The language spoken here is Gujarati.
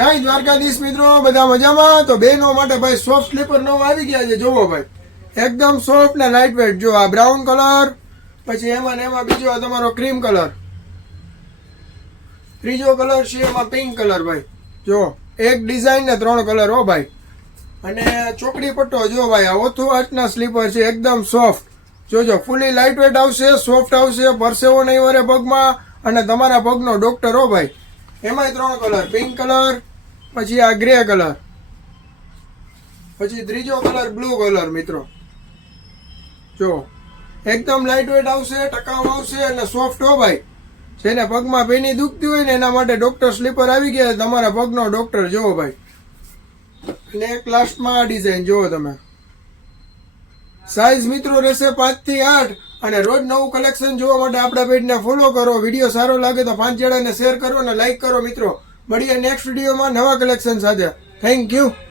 જય દ્વારકાધીશ મિત્રો, બધા મજામાં? તો બહેનો માટે ભાઈ સોફ્ટ સ્લીપર નવા આવી ગયા છે. જોવો ભાઈ, એકદમ સોફ્ટ ને લાઇટ વેટ. જો આ બ્રાઉન કલર, પછી એમાં ને એમાં બીજો આ તમારો ક્રીમ કલર, ત્રીજો કલર છે એમાં પિંક કલર. ભાઈ જો એક ડિઝાઇન ને 3 કલર હો ભાઈ. અને ચોકડી પટ્ટો જો ભાઈ, આ ઓથો આર્ટના સ્લીપર છે, એકદમ સોફ્ટ. જોજો ફૂલી લાઇટ વેટ આવશે, સોફ્ટ આવશે, પરસેવો નહીં વરે પગમાં, અને તમારા પગનો ડોક્ટર હો ભાઈ. એમાંય 3 કલર, પિંક કલર, પછી આ ગ્રે કલર, પછી ત્રીજો કલર બ્લુ કલર. મિત્રો જો એકદમ લાઇટ વેટ આવશે, ટકાઉ આવશે અને સોફ્ટ હો ભાઈ. જેને પગમાં પેની દુખતી હોય ને એના માટે ડોક્ટર સ્લીપર આવી ગયા. તમારા પગનો ડોક્ટર જોવો ભાઈ. અને એક લાસ્ટમાં ડિઝાઇન જોવો તમે. સાઈઝ મિત્રો રહેશે 5 થી 8. અને રોજ નવું કલેક્શન જોવા માટે આપણા પેજને ફોલો કરો. વિડીયો સારો લાગે તો 5 જણાને શેર કરો અને લાઈક કરો. મિત્રો મળીએ નેક્સ્ટ વિડીયોમાં નવા કલેક્શન સાથે. Thank you.